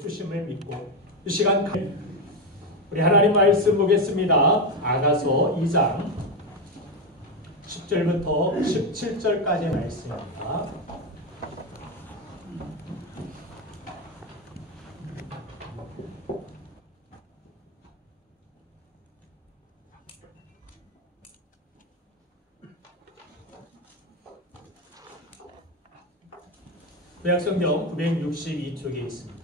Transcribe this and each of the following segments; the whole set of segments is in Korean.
주심을 믿고 이 시간 우리 하나님 말씀 보겠습니다. 아가서 2장 10절부터 17절까지의 말씀입니다. 구약성경 962쪽에 있습니다.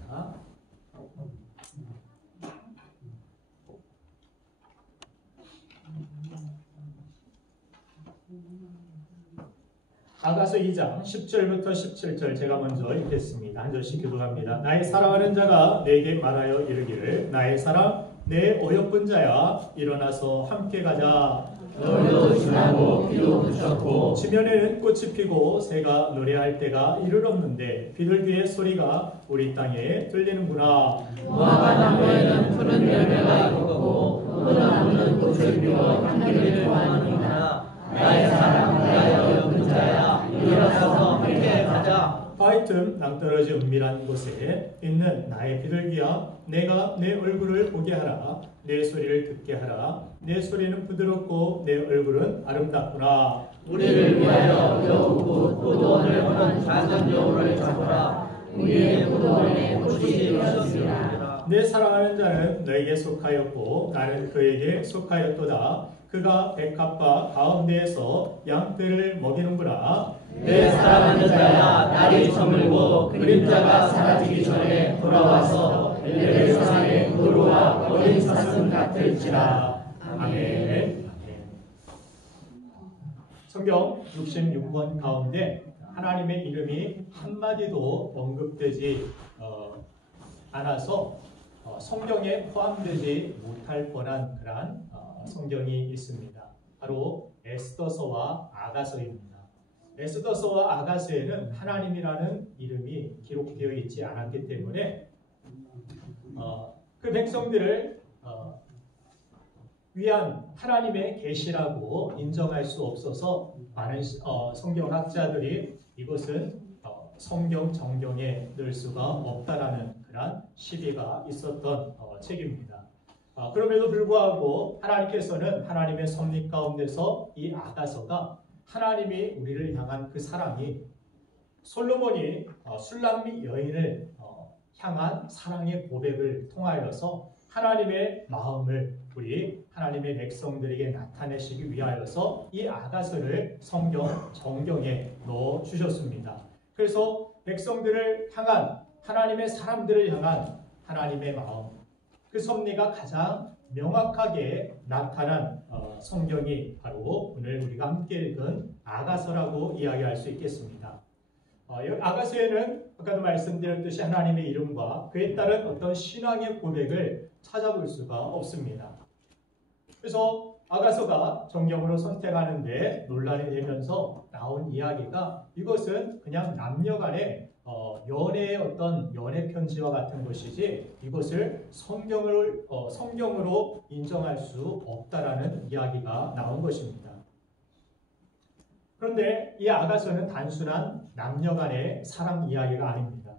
아가서 2장 10절부터 17절 제가 먼저 읽겠습니다. 한 절씩 교독합니다. 나의 사랑하는 자가 내게 말하여 이르기를 나의 사랑 내 어여쁜 자야 일어나서 함께 가자. 겨울도 지나고 비도 그쳤고 지면에는 꽃이 피고 새가 노래할 때가 이르렀는데 비둘기의 소리가 우리 땅에 들리는구나. 무화과 나무에는 푸른 열매가 있고 포도나무는 꽃을 피워 향기를 좋아하느니라. 나의 사랑 나의 어여쁜 자야 일어나서 함께 가자. 바위틈 낭떠러지 은밀한 곳에 있는 나의 비둘기야 내가 내 얼굴을 보게 하라. 내 소리를 듣게 하라. 내 소리는 부드럽고 내 얼굴은 아름답구나. 우리를 위하여 겨우 포도원을 허는 작은 여우를 잡아라. 우리의 포도원에 꽃이 피었습니다. 내 사랑하는 자는 너에게 속하였고 나는 그에게 속하였도다. 그가 백합화 가운데에서 양떼를 먹이는구나. 내 사랑하는 자야 날이 저물고 그림자가 사라지기 전에 돌아와서 엘레 세상의 노루와 어린 사슴 같을지라. 아멘. 성경 66권 가운데 하나님의 이름이 한마디도 언급되지 않아서 성경에 포함되지 못할 뻔한 그러한 성경이 있습니다. 바로 에스더서와 아가서입니다. 에스더서와 아가서에는 하나님이라는 이름이 기록되어 있지 않았기 때문에 그 백성들을 위한 하나님의 계시라고 인정할 수 없어서 많은 성경학자들이 이것은 성경 정경에 넣을 수가 없다라는 그런 시비가 있었던 책입니다. 그럼에도 불구하고 하나님께서는 하나님의 섭리 가운데서 이 아가서가 하나님이 우리를 향한 그 사랑이 솔로몬이 술람미 여인을 향한 사랑의 고백을 통하여서 하나님의 마음을 우리 하나님의 백성들에게 나타내시기 위하여서 이 아가서를 성경 정경에 넣어 주셨습니다. 그래서 백성들을 향한 하나님의 사람들을 향한 하나님의 마음 그 섭리가 가장 명확하게 나타난 성경이 바로 오늘 우리가 함께 읽은 아가서라고 이야기할 수 있겠습니다. 아가서에는 아까도 말씀드렸듯이 하나님의 이름과 그에 따른 어떤 신앙의 고백을 찾아볼 수가 없습니다. 그래서 아가서가 정경으로 선택하는데 논란이 되면서 나온 이야기가 이것은 그냥 남녀간의 연애의 어떤 연애 편지와 같은 것이지 이것을 성경으로 인정할 수 없다라는 이야기가 나온 것입니다. 그런데 이 아가서는 단순한 남녀간의 사랑 이야기가 아닙니다.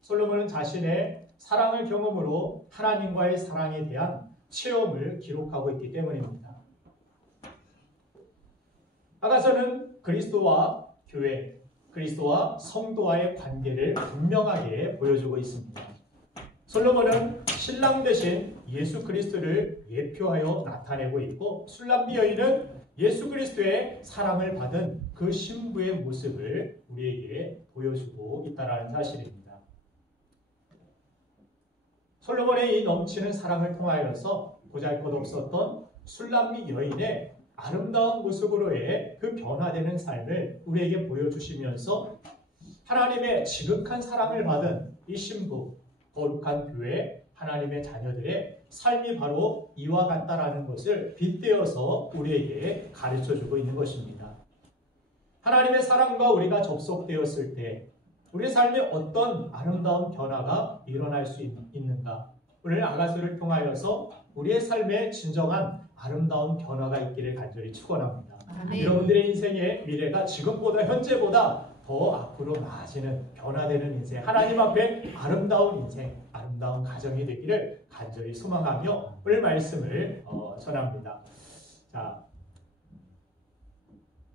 솔로몬은 자신의 사랑을 경험으로 하나님과의 사랑에 대한 체험을 기록하고 있기 때문입니다. 아가서는 그리스도와 교회, 그리스도와 성도와의 관계를 분명하게 보여주고 있습니다. 솔로몬은 신랑 대신 예수 그리스도를 예표하여 나타내고 있고 술람미 여인은 예수 그리스도의 사랑을 받은 그 신부의 모습을 우리에게 보여주고 있다는 사실입니다. 솔로몬의 이 넘치는 사랑을 통하여서 보잘것없었던 술람미 여인의 아름다운 모습으로의 그 변화되는 삶을 우리에게 보여주시면서 하나님의 지극한 사랑을 받은 이 신부, 거룩한 교회, 하나님의 자녀들의 삶이 바로 이와 같다라는 것을 빗대어서 우리에게 가르쳐주고 있는 것입니다. 하나님의 사랑과 우리가 접속되었을 때 우리의 삶에 어떤 아름다운 변화가 일어날 수 있는가? 오늘 아가서를 통하여서 우리의 삶에 진정한 아름다운 변화가 있기를 간절히 축원합니다. 여러분들의 인생의 미래가 지금보다 현재보다 더 앞으로 나아지는 변화되는 인생, 하나님 앞에 아름다운 인생, 아름다운 가정이 되기를 간절히 소망하며 오늘 말씀을 전합니다. 자,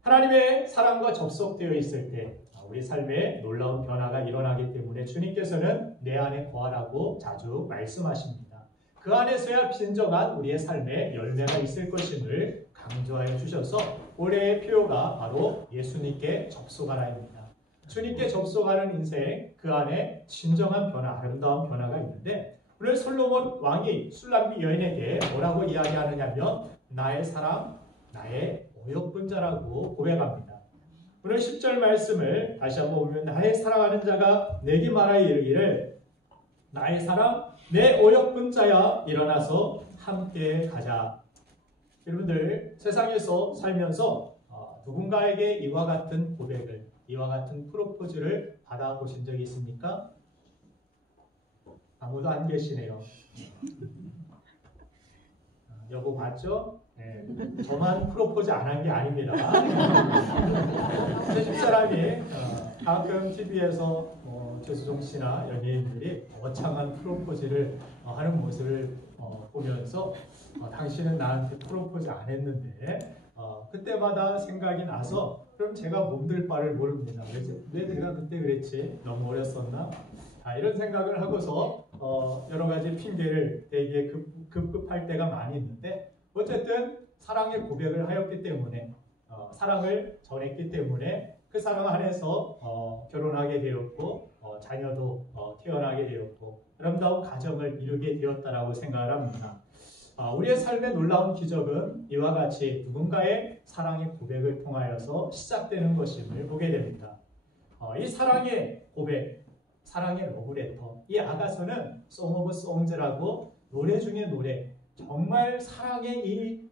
하나님의 사랑과 접속되어 있을 때 우리 삶에 놀라운 변화가 일어나기 때문에 주님께서는 내 안에 거하라고 자주 말씀하십니다. 그 안에서야 진정한 우리의 삶에 열매가 있을 것임을 강조하여 주셔서 올해의 표어가 바로 예수님께 접속하라입니다. 주님께 접속하는 인생, 그 안에 진정한 변화, 아름다운 변화가 있는데 오늘 솔로몬 왕이 술람비 여인에게 뭐라고 이야기하느냐면 나의 사랑, 나의 어여쁜자라고 고백합니다. 오늘 10절 말씀을 다시 한번 보면 나의 사랑하는 자가 내게 말하여 이르기를 나의 사랑, 내 어여쁜자야 일어나서 함께 가자. 여러분들 세상에서 살면서 누군가에게 이와 같은 고백을, 이와 같은 프로포즈를 받아보신 적이 있습니까? 아무도 안 계시네요. 여보 맞죠? 네. 저만 프로포즈 안 한 게 아닙니다. 제 집사람이 가끔 TV에서 최수종 씨나 연예인들이 거창한 프로포즈를 하는 모습을 보면서 당신은 나한테 프로포즈 안 했는데 그때마다 생각이 나서 그럼 제가 몸둘 바를 모릅니다. 왜 내가 그때 그랬지? 너무 어렸었나? 이런 생각을 하고서 여러 가지 핑계를 대기에 급급할 때가 많이 있는데 어쨌든 사랑의 고백을 하였기 때문에 사랑을 전했기 때문에 그 사랑 안에서 결혼하게 되었고 자녀도 태어나게 되었고 아름다운 가정을 이루게 되었다라고 생각을 합니다. 우리의 삶의 놀라운 기적은 이와 같이 누군가의 사랑의 고백을 통하여서 시작되는 것임을 보게 됩니다. 이 사랑의 고백, 사랑의 러브레터, 이 아가서는 Song of Songs라고 노래 중에 노래, 정말 사랑의 이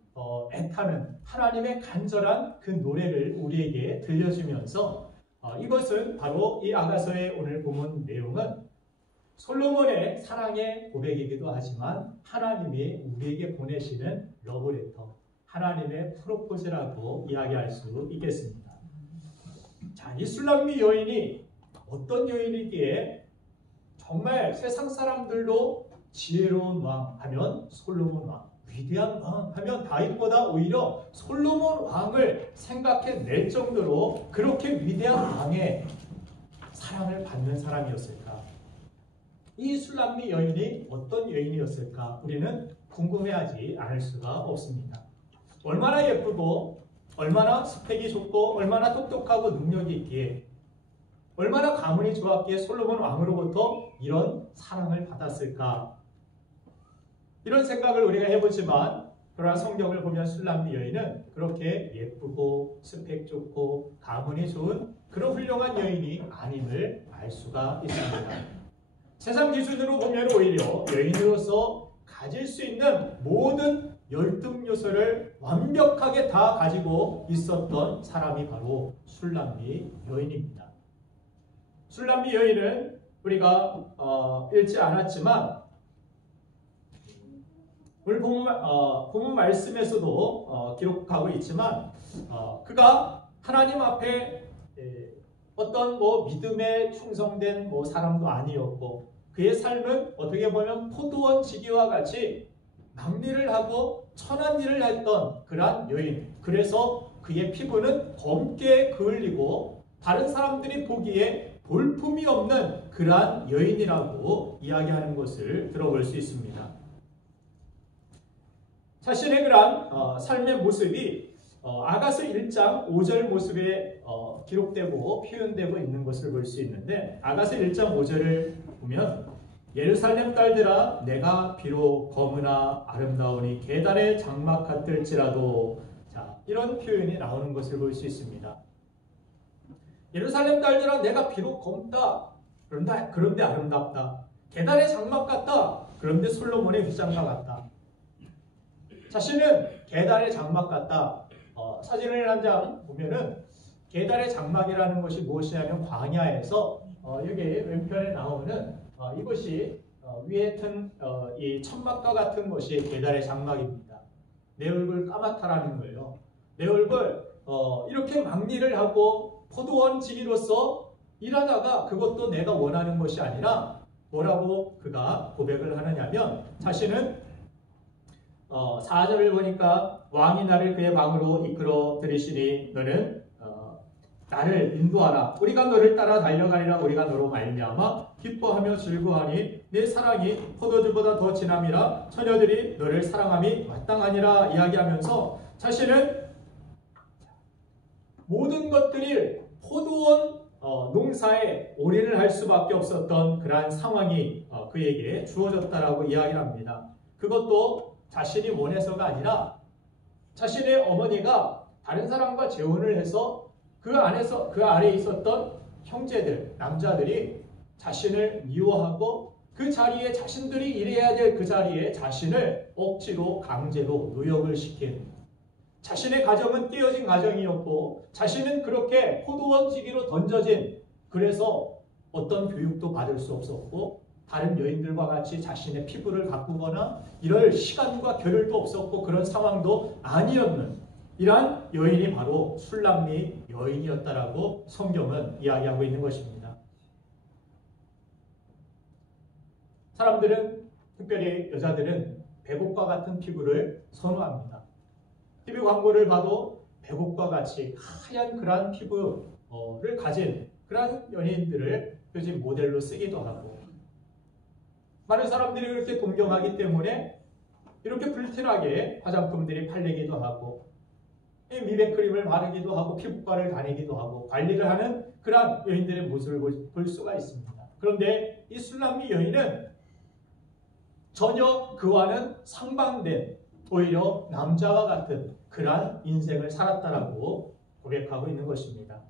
애타는 하나님의 간절한 그 노래를 우리에게 들려주면서 이것은 바로 이 아가서의 오늘 본문 내용은 솔로몬의 사랑의 고백이기도 하지만 하나님이 우리에게 보내시는 러브레터, 하나님의 프로포즈라고 이야기할 수 있겠습니다. 자, 이 술람미 여인이 어떤 여인이기에 정말 세상 사람들도 지혜로운 왕 하면 솔로몬 왕, 위대한 왕 하면 다윗보다 오히려 솔로몬 왕을 생각해낼 정도로 그렇게 위대한 왕의 사랑을 받는 사람이었을까? 이 술람미 여인이 어떤 여인이었을까? 우리는 궁금해하지 않을 수가 없습니다. 얼마나 예쁘고 얼마나 스펙이 좋고 얼마나 똑똑하고 능력이 있기에 얼마나 가문이 좋았기에 솔로몬 왕으로부터 이런 사랑을 받았을까? 이런 생각을 우리가 해보지만 그러나 성경을 보면 술람미 여인은 그렇게 예쁘고 스펙 좋고 가문이 좋은 그런 훌륭한 여인이 아님을 알 수가 있습니다. 세상 기준으로 보면 오히려 여인으로서 가질 수 있는 모든 열등 요소를 완벽하게 다 가지고 있었던 사람이 바로 술람미 여인입니다. 술람미 여인은 우리가 읽지 않았지만 오늘 본문 말씀에서도 기록하고 있지만 그가 하나님 앞에 어떤 믿음에 충성된 사람도 아니었고 그의 삶은 어떻게 보면 포도원 지기와 같이 낭비를 하고 천한 일을 했던 그러한 여인. 그래서 그의 피부는 검게 그을리고 다른 사람들이 보기에 볼품이 없는 그러한 여인이라고 이야기하는 것을 들어볼 수 있습니다. 자신의 그러한 삶의 모습이 아가서 1장 5절 모습에 기록되고 표현되고 있는 것을 볼 수 있는데 아가서 1장 5절을 보면 예루살렘 딸들아 내가 비록 검으나 아름다우니 계달의 장막 같을지라도 자 이런 표현이 나오는 것을 볼 수 있습니다. 예루살렘 딸들아 내가 비록 검다 그런데 아름답다. 계달의 장막 같다. 그런데 솔로몬의 휘장과 같다. 자신은 계달의 장막 같다. 사진을 한 장 보면은 계달의 장막이라는 것이 무엇이냐면 광야에서 여기 왼편에 나오는 이것이 위에 튼 이 천막과 같은 것이 계달의 장막입니다. 내 얼굴 까맣다라는 거예요. 내 얼굴 이렇게 막리를 하고 포도원지기로서 일하다가 그것도 내가 원하는 것이 아니라 뭐라고 그가 고백을 하느냐면 자신은 4절을 보니까 왕이 나를 그의 방으로 이끌어 들이시니 너는 나를 인도하라. 우리가 너를 따라 달려가리라. 우리가 너로 말미암아 기뻐하며 즐거워하니 내 사랑이 포도주보다 더 진함이라. 처녀들이 너를 사랑함이 마땅하니라. 이야기하면서 자신은 모든 것들이 포도원 농사에 올인을 할 수밖에 없었던 그러한 상황이 그에게 주어졌다라고 이야기를 합니다. 그것도 자신이 원해서가 아니라 자신의 어머니가 다른 사람과 재혼을 해서 그 아래에 있었던 형제들, 남자들이 자신을 미워하고 그 자리에 자신들이 일해야 될 그 자리에 자신을 억지로 강제로 노역을 시킨, 자신의 가정은 깨어진 가정이었고 자신은 그렇게 포도원지기로 던져진, 그래서 어떤 교육도 받을 수 없었고 다른 여인들과 같이 자신의 피부를 가꾸거나 이럴 시간과 겨를도 없었고 그런 상황도 아니었는 이러한 여인이 바로 술람미 여인이었다라고 성경은 이야기하고 있는 것입니다. 사람들은, 특별히 여자들은 백옥과 같은 피부를 선호합니다. TV 광고를 봐도 백옥과 같이 하얀 그러한 피부를 가진 그러한 연예인들을 요즘 모델로 쓰기도 하고, 많은 사람들이 그렇게 동경하기 때문에 이렇게 불티나게 화장품들이 팔리기도 하고 미백 크림을 바르기도 하고 피부과를 다니기도 하고 관리를 하는 그러한 여인들의 모습을 볼 수가 있습니다. 그런데 이 술람미 여인은 전혀 그와는 상반된, 오히려 남자와 같은 그러한 인생을 살았다라고 고백하고 있는 것입니다.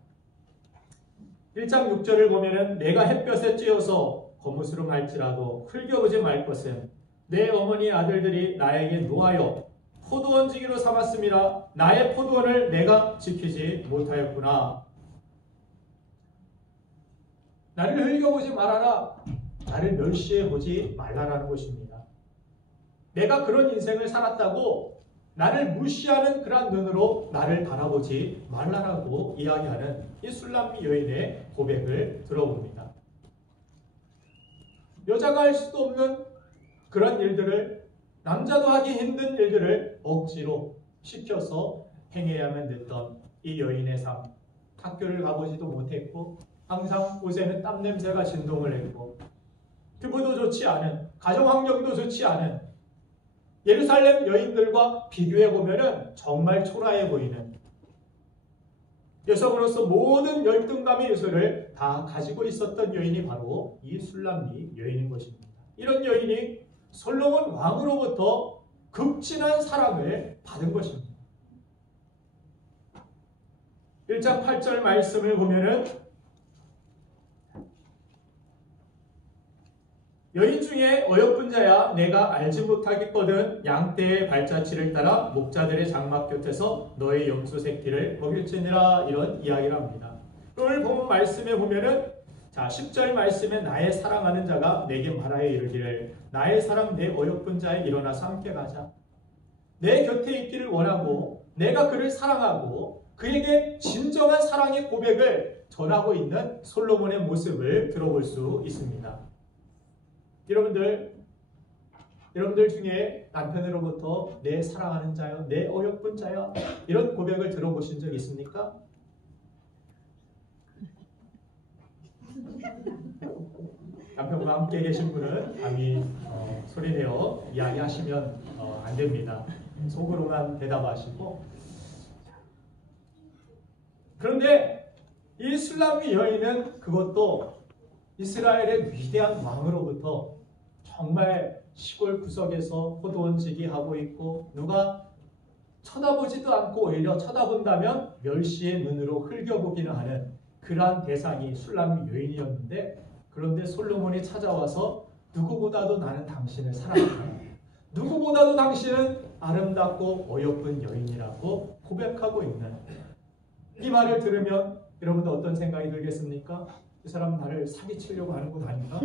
1장 6절을 보면은 내가 햇볕에 쬐어서 거무스름할지라도 흘겨보지 말 것은 내 어머니 아들들이 나에게 노하여 포도원지기로 삼았음이라. 나의 포도원을 내가 지키지 못하였구나. 나를 흘겨보지 말아라. 나를 멸시해보지 말라라는 것입니다. 내가 그런 인생을 살았다고 나를 무시하는 그런 눈으로 나를 바라보지 말라라고 이야기하는 이 술람미 여인의 고백을 들어봅니다. 여자가 할 수도 없는 그런 일들을, 남자도 하기 힘든 일들을 억지로 시켜서 행해야만 됐던 이 여인의 삶. 학교를 가보지도 못했고 항상 옷에는 땀 냄새가 진동을 했고 피부도 좋지 않은, 가정 환경도 좋지 않은 예루살렘 여인들과 비교해 보면은 정말 초라해 보이는, 여성으로서 모든 열등감의 요소를 다 가지고 있었던 여인이 바로 이 술람미 여인인 것입니다. 이런 여인이 솔로몬 왕으로부터 극진한 사랑을 받은 것입니다. 1장 8절 말씀을 보면은 여인 중에 어여쁜 자야 내가 알지 못하겠거든 양떼의 발자취를 따라 목자들의 장막 곁에서 너의 염소 새끼를 먹일지니라. 이런 이야기를 합니다. 오늘 본 말씀에 보면은 10절 말씀에 나의 사랑하는 자가 내게 말하여 이르기를 나의 사랑 내 어여쁜 자에 일어나서 함께 가자. 내 곁에 있기를 원하고 내가 그를 사랑하고 그에게 진정한 사랑의 고백을 전하고 있는 솔로몬의 모습을 들어볼 수 있습니다. 여러분들 중에 남편으로부터 내 사랑하는 자여, 내 어여쁜 자여 이런 고백을 들어보신 적 있습니까? 남편과 함께 계신 분은 감히 소리내어 이야기하시면 안 됩니다. 속으로만 대답하시고. 그런데 이 술람미 여인은 그것도 이스라엘의 위대한 왕으로부터 정말 시골 구석에서 포도원지기 하고 있고 누가 쳐다보지도 않고 오히려 쳐다본다면 멸시의 눈으로 흘겨보기는 하는 그러한 대상이 술람미 여인이었는데, 그런데 솔로몬이 찾아와서 누구보다도 나는 당신을 사랑한다. 누구보다도 당신은 아름답고 어여쁜 여인이라고 고백하고 있는 이 말을 들으면 여러분들 어떤 생각이 들겠습니까? 이 사람 나를 사기치려고 하는 것 아닌가?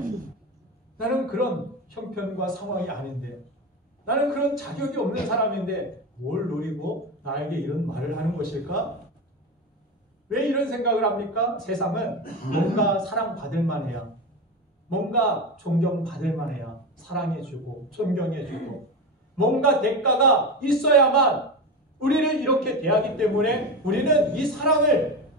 나는 그런 형편과 상황이 아닌데, 나는 그런 자격이 없는 사람인데 뭘 노리고 나에게 이런 말을 하는 것일까? 왜 이런 생각을 합니까? 세상은 뭔가 사랑받을 만해야, 뭔가 존경받을 만해야 사랑해주고 존경해주고 뭔가 대가가 있어야만 우리를 이렇게 대하기 때문에 우리는 이 사랑을,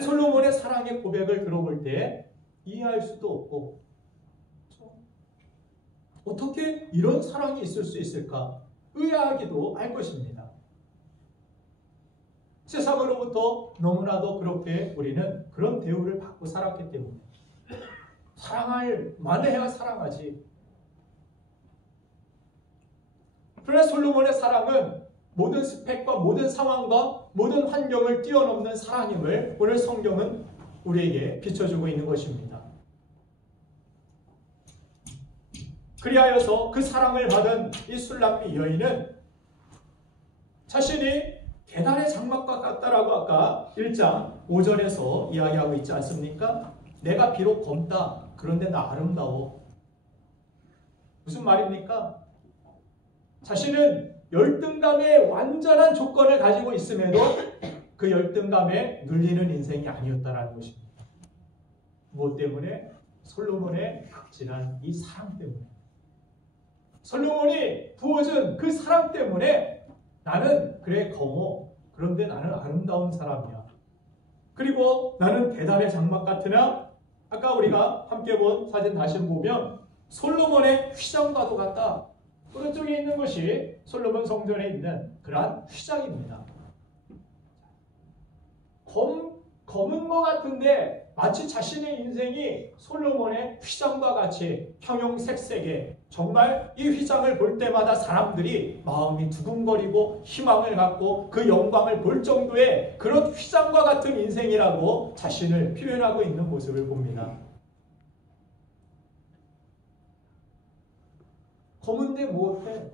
솔로몬의 사랑의 고백을 들어볼 때 이해할 수도 없고, 어떻게 이런 사랑이 있을 수 있을까 의아하기도 할 것입니다. 세상으로부터 너무나도 그렇게 우리는 그런 대우를 받고 살았기 때문에 사랑할 만해야 사랑하지. 그러나 솔로몬의 사랑은 모든 스펙과 모든 상황과 모든 환경을 뛰어넘는 사랑임을 오늘 성경은 우리에게 비춰주고 있는 것입니다. 그리하여서 그 사랑을 받은 이 술람미 여인은 자신이 계달의 장막과 같다라고 아까 1장 5절에서 이야기하고 있지 않습니까? 내가 비록 검다. 그런데 나 아름다워. 무슨 말입니까? 자신은 열등감의 완전한 조건을 가지고 있음에도 그 열등감에 눌리는 인생이 아니었다라는 것입니다. 무엇 때문에? 솔로몬의 극진한 이 사랑 때문에. 솔로몬이 부어준 그 사랑 때문에 나는 그래 검어. 그런데 나는 아름다운 사람이야. 그리고 나는 계달의 장막 같으나 아까 우리가 함께 본 사진 다시 보면 솔로몬의 휘장과도 같다. 오른쪽에 있는 것이 솔로몬 성전에 있는 그러한 휘장입니다. 검은 것 같은데 마치 자신의 인생이 솔로몬의 휘장과 같이 형용색색에 정말 이 휘장을 볼 때마다 사람들이 마음이 두근거리고 희망을 갖고 그 영광을 볼 정도의 그런 휘장과 같은 인생이라고 자신을 표현하고 있는 모습을 봅니다. 검은데 뭐 어때?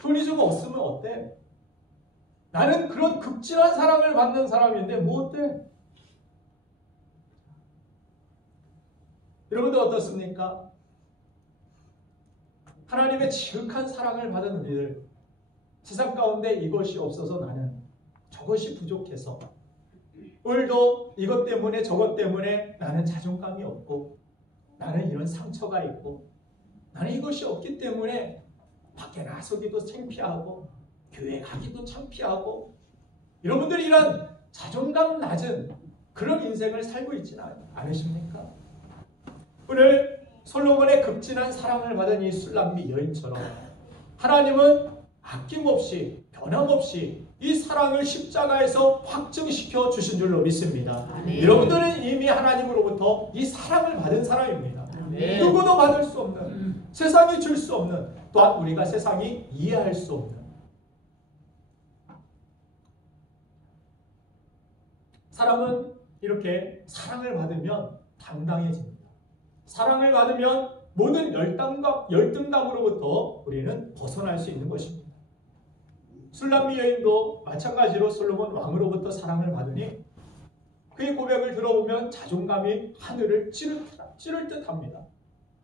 돈이 좀 없으면 어때? 나는 그런 극진한 사랑을 받는 사람인데 뭐 어때? 여러분들 어떻습니까? 하나님의 지극한 사랑을 받은 우리들, 세상 가운데 이것이 없어서 나는 저것이 부족해서 오늘도 이것 때문에 저것 때문에 나는 자존감이 없고 나는 이런 상처가 있고 나는 이것이 없기 때문에 밖에 나서기도 창피하고 교회 가기도 창피하고 여러분들이 이런 자존감 낮은 그런 인생을 살고 있지는 않으십니까? 오늘 솔로몬의 극진한 사랑을 받은 이 술람미 여인처럼 하나님은 아낌없이 변함없이 이 사랑을 십자가에서 확증시켜 주신 줄로 믿습니다. 여러분들은 이미 하나님으로부터 이 사랑을 받은 사람입니다. 누구도 받을 수 없는, 세상이 줄 수 없는, 또한 우리가 세상이 이해할 수 없는. 사람은 이렇게 사랑을 받으면 당당해집니다. 사랑을 받으면 모든 열등감으로부터 우리는 벗어날 수 있는 것입니다. 술람미 여인도 마찬가지로 솔로몬 왕으로부터 사랑을 받으니 그의 고백을 들어보면 자존감이 하늘을 찌를 듯합니다.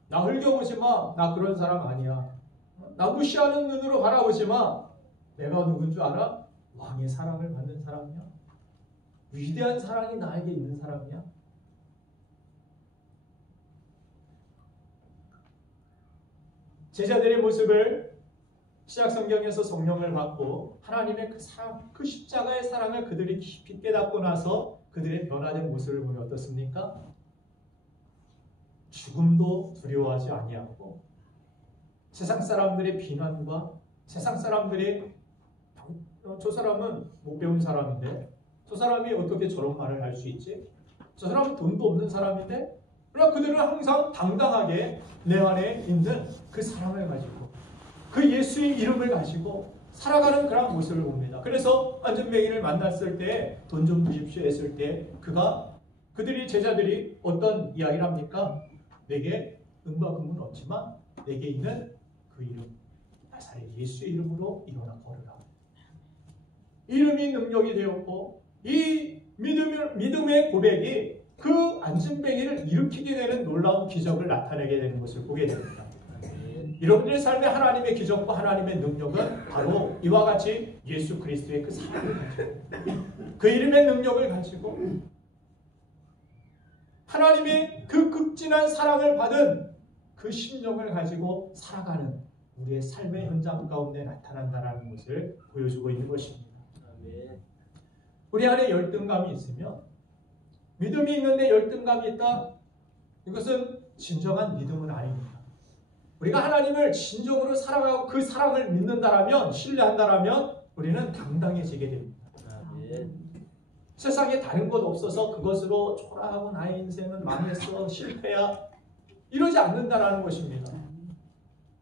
나 흘겨보지 마. 나 그런 사람 아니야. 나 무시하는 눈으로 바라보지 마. 내가 누군 줄 알아? 왕의 사랑을 받는 사람이야. 위대한 사랑이 나에게 있는 사람이야. 제자들의 모습을 신약성경에서 성령을 받고 하나님의 그 사랑, 그 십자가의 사랑을 그들이 깊이 깨닫고 나서 그들의 변화된 모습을 보면 어떻습니까? 죽음도 두려워하지 아니하고 세상 사람들의 비난과 세상 사람들이 저 사람은 못 배운 사람인데 저 사람이 어떻게 저런 말을 할 수 있지? 저 사람은 돈도 없는 사람인데 그러나 그들은 항상 당당하게 내 안에 있는 그 사랑을 가지고 그 예수의 이름을 가지고 살아가는 그런 모습을 봅니다. 그래서 안전뱅이를 만났을 때 돈 좀 주십시오 했을 때 그들이 제자들이 어떤 이야기를 합니까? 내게 은과 금은 없지만 내게 있는 그 이름 나사렛 예수의 이름으로 일어나 걸으라. 이름이 능력이 되었고 이 믿음의 고백이 그 안전뱅이를 일으키게 되는 놀라운 기적을 나타내게 되는 것을 보게 됩니다. 여러분들의 삶에 하나님의 기적과 하나님의 능력은 바로 이와 같이 예수 그리스도의 그 사랑을 가지고 그 이름의 능력을 가지고 하나님의 그 극진한 사랑을 받은 그 심령을 가지고 살아가는 우리의 삶의 현장 가운데 나타난다는 것을 보여주고 있는 것입니다. 우리 안에 열등감이 있으면 믿음이 있는데 열등감이 있다? 이것은 진정한 믿음은 아닙니다. 우리가 하나님을 진정으로 사랑하고 그 사랑을 믿는다라면, 신뢰한다라면 우리는 당당해지게 됩니다. 세상에 다른 것 없어서 그것으로 초라하고 나의 인생은 망했어, 실패야 이러지 않는다라는 것입니다.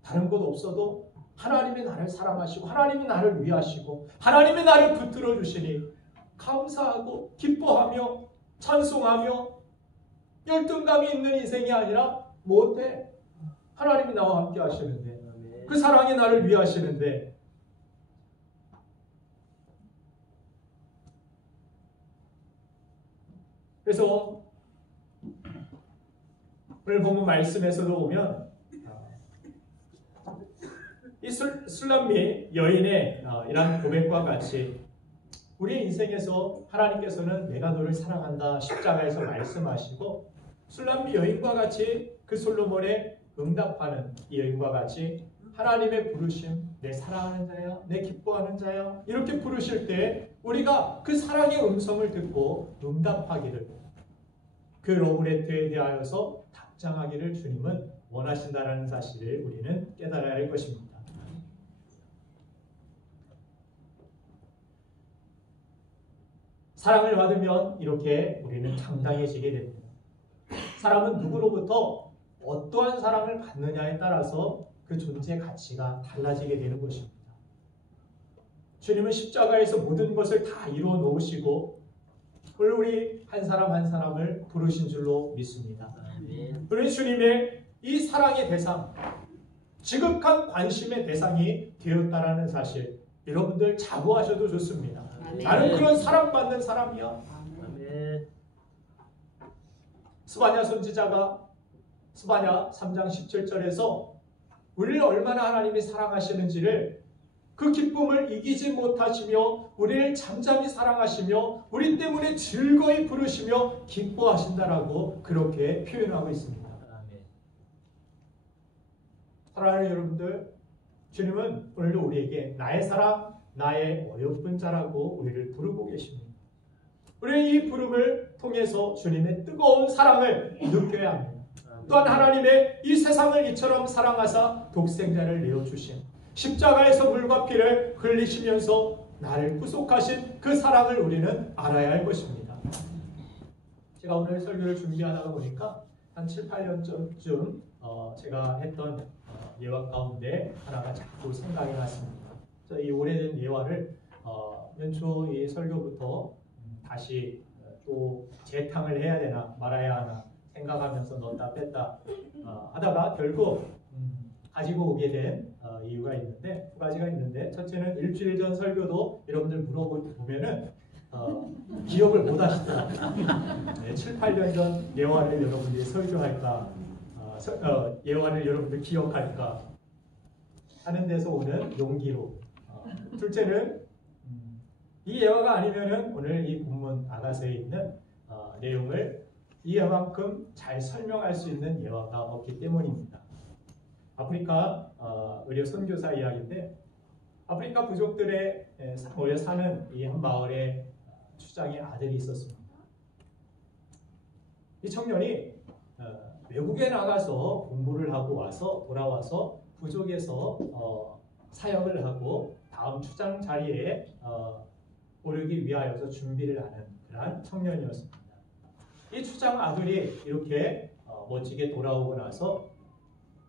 다른 것 없어도 하나님이 나를 사랑하시고 하나님이 나를 위하시고 하나님이 나를 붙들어 주시니 감사하고 기뻐하며 찬송하며 열등감이 있는 인생이 아니라 못해 하나님이 나와 함께 하시는데 그 사랑이 나를 위하시는데 그래서 오늘 본문 말씀에서도 보면 이 술람미 여인의 이러한 고백과 같이 우리 인생에서 하나님께서는 내가 너를 사랑한다 십자가에서 말씀하시고 술람미 여인과 같이 그 솔로몬의 응답하는 이 여인과 같이 하나님의 부르심, 내 사랑하는 자야, 내 기뻐하는 자야 이렇게 부르실 때 우리가 그 사랑의 음성을 듣고 응답하기를 그 러브레터에 대하여서 답장하기를 주님은 원하신다라는 사실을 우리는 깨달아야 할 것입니다. 사랑을 받으면 이렇게 우리는 당당해지게 됩니다. 사람은 누구로부터 어떠한 사랑을 받느냐에 따라서 그 존재 가치가 달라지게 되는 것입니다. 주님은 십자가에서 모든 것을 다 이루어 놓으시고 오늘 우리 한 사람 한 사람을 부르신 줄로 믿습니다. 우리 주님의 이 사랑의 대상, 지극한 관심의 대상이 되었다라는 사실 여러분들 자부하셔도 좋습니다. 나는 그런 사랑받는 사람이야. 스바냐 선지자가 스바냐 3장 17절에서 우리를 얼마나 하나님이 사랑하시는지를 그 기쁨을 이기지 못하시며 우리를 잠잠히 사랑하시며 우리 때문에 즐거이 부르시며 기뻐하신다라고 그렇게 표현하고 있습니다. 사랑하는 여러분들, 주님은 오늘도 우리에게 나의 사랑, 나의 어여쁜 자라고 우리를 부르고 계십니다. 우리는 이 부름을 통해서 주님의 뜨거운 사랑을 느껴야 합니다. 또한 하나님의 이 세상을 이처럼 사랑하사 독생자를 내어주신 십자가에서 물과 피를 흘리시면서 나를 구속하신 그 사랑을 우리는 알아야 할 것입니다. 제가 오늘 설교를 준비하다가 보니까 한 7, 8년 전쯤 제가 했던 예화 가운데 하나가 자꾸 생각이 났습니다. 이 오래된 예화를 연초 이 설교부터 다시 또 재탕을 해야 되나 말아야 하나 생각하면서 넣었다 뺐다 하다가 결국 가지고 오게 된 이유가 있는데 두 가지가 있는데 첫째는 일주일 전 설교도 여러분들 물어보면은 기억을 못 하시더라고요. 네, 7, 8년 전 예화를 여러분들이 설교할까 예화를 여러분들 기억할까 하는 데서 오는 용기로 둘째는 이 예화가 아니면은 오늘 이 본문 아가서에 있는 내용을 이만큼 잘 설명할 수 있는 예화가 없기 때문입니다. 아프리카 의료 선교사 이야기인데 아프리카 부족들의 모여 사는 이 한 마을에 추장의 아들이 있었습니다. 이 청년이 외국에 나가서 공부를 하고 와서 돌아와서 부족에서 사역을 하고 다음 추장 자리에 오르기 위하여서 준비를 하는 그러한 청년이었습니다. 이 추장 아들이 이렇게 멋지게 돌아오고 나서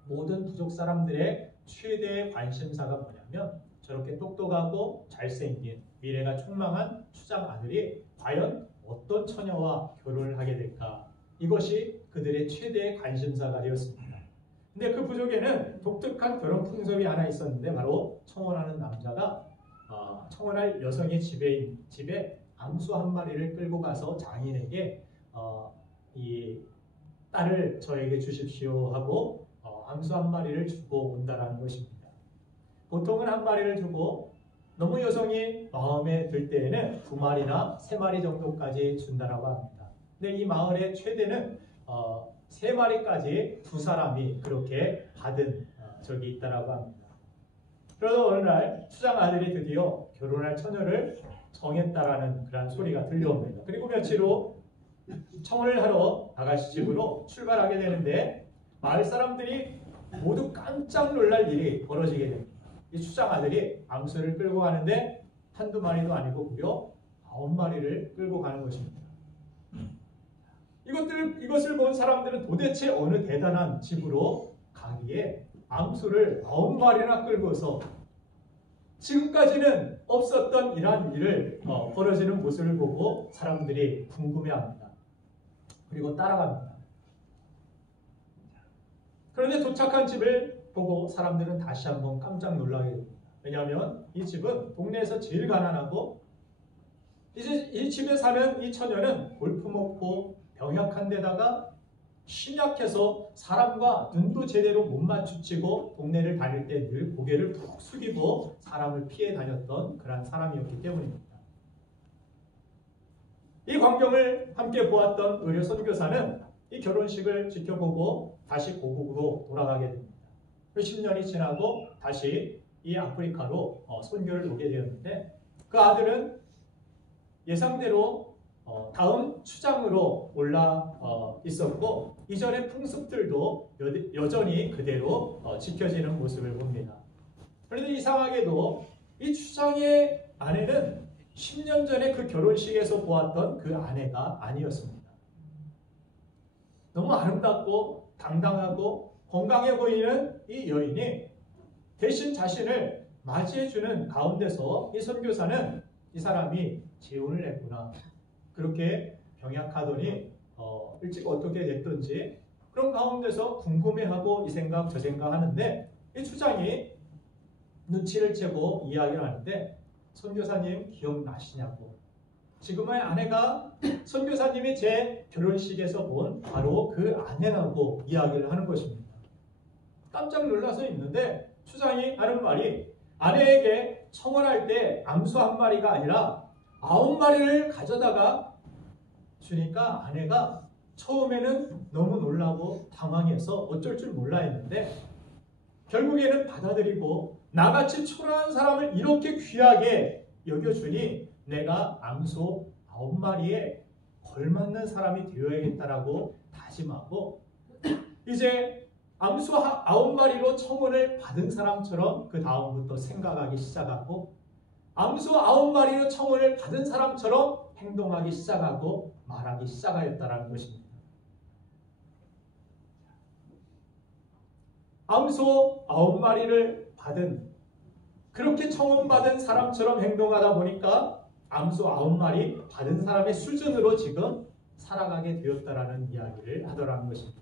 모든 부족 사람들의 최대의 관심사가 뭐냐면 저렇게 똑똑하고 잘생긴 미래가 촉망한 추장 아들이 과연 어떤 처녀와 결혼을 하게 될까? 이것이 그들의 최대의 관심사가 되었습니다. 근데 그 부족에는 독특한 결혼 풍습이 하나 있었는데 바로 청혼하는 남자가 청혼할 여성의 집에 암수 한 마리를 끌고 가서 장인에게 이 딸을 저에게 주십시오 하고 암수 한 마리를 주고 온다라는 것입니다. 보통은 한 마리를 주고 너무 여성이 마음에 들 때에는 2마리나 3마리 정도까지 준다라고 합니다. 근데 이 마을의 최대는 3마리까지 2사람이 그렇게 받은 적이 있다라고 합니다. 그러다 어느 날 추장 아들이 드디어 결혼할 처녀를 정했다라는 그런 소리가 들려옵니다. 그리고 며칠 후 청혼을 하러 아가씨 집으로 출발하게 되는데 마을 사람들이 모두 깜짝 놀랄 일이 벌어지게 됩니다. 이 추장 아들이 암수를 끌고 가는데 한두 마리도 아니고 무려 9마리를 끌고 가는 것입니다. 이것을 본 사람들은 도대체 어느 대단한 집으로 가기에 암수를 9마리나 끌고서 지금까지는 없었던 이러한 일을 벌어지는 모습을 보고 사람들이 궁금해합니다. 그리고 따라갑니다. 그런데 도착한 집을 보고 사람들은 다시 한번 깜짝 놀라게 됩니다. 왜냐하면 이 집은 동네에서 제일 가난하고 이 집에 사는 이 처녀는 볼품없고 병약한 데다가 신약해서 사람과 눈도 제대로 못 마주치고 동네를 다닐 때 늘 고개를 푹 숙이고 사람을 피해 다녔던 그런 사람이었기 때문입니다. 이 광경을 함께 보았던 의료 선교사는 이 결혼식을 지켜보고 다시 고국으로 돌아가게 됩니다. 10년이 지나고 다시 이 아프리카로 선교를 오게 되었는데 그 아들은 예상대로 다음 추장으로 올라 있었고 이전의 풍습들도 여전히 그대로 지켜지는 모습을 봅니다. 그런데 이상하게도 이 추장의 아내는 10년 전에 그 결혼식에서 보았던 그 아내가 아니었습니다. 너무 아름답고 당당하고 건강해 보이는 이 여인이 대신 자신을 맞이해주는 가운데서 이 선교사는 이 사람이 재혼을 했구나. 그렇게 병약하더니 일찍 어떻게 됐던지 그런 가운데서 궁금해하고 이 생각 저 생각 하는데 이 추장이 눈치를 채고 이야기를 하는데 선교사님 기억나시냐고. 지금의 아내가 선교사님이 제 결혼식에서 본 바로 그 아내라고 이야기를 하는 것입니다. 깜짝 놀라서 있는데 추장이 하는 말이 아내에게 청혼할 때 암수 한 마리가 아니라 9마리를 가져다가 주니까 아내가 처음에는 너무 놀라고 당황해서 어쩔 줄 몰라 했는데 결국에는 받아들이고 나같이 초라한 사람을 이렇게 귀하게 여겨주니 내가 암소 9마리에 걸맞는 사람이 되어야겠다라고 다짐하고 이제 암소 9마리로 청혼을 받은 사람처럼 그 다음부터 생각하기 시작하고 암소 9마리로 청혼을 받은 사람처럼 행동하기 시작하고 말하기 시작하였다는 것입니다. 암소 9마리를 받은 그렇게 청혼받은 사람처럼 행동하다 보니까 암소 9마리 받은 사람의 수준으로 지금 살아가게 되었다라는 이야기를 하더라는 것입니다.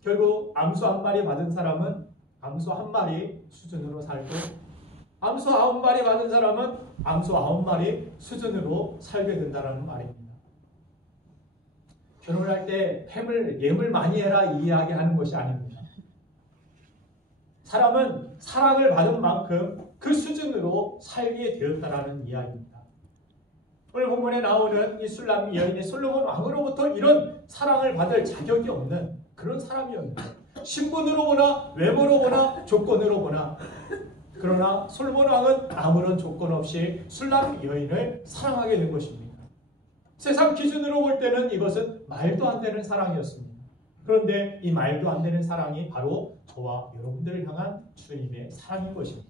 결국 암소 1마리 받은 사람은 암소 1마리 수준으로 살고 암소 9마리 받은 사람은 암소 9마리 수준으로 살게 된다는 말입니다. 결혼할 때 예물 많이 해라 이 이야기하는 것이 아닙니다. 사람은 사랑을 받은 만큼 그 수준으로 살게 되었다라는 이야기입니다. 오늘 본문에 나오는 이 술람미 여인이 솔로몬 왕으로부터 이런 사랑을 받을 자격이 없는 그런 사람이었는데 신분으로 보나 외모로 보나 조건으로 보나 그러나 솔로몬 왕은 아무런 조건 없이 술람 여인을 사랑하게 된 것입니다. 세상 기준으로 볼 때는 이것은 말도 안 되는 사랑이었습니다. 그런데 이 말도 안 되는 사랑이 바로 저와 여러분들을 향한 주님의 사랑인 것입니다.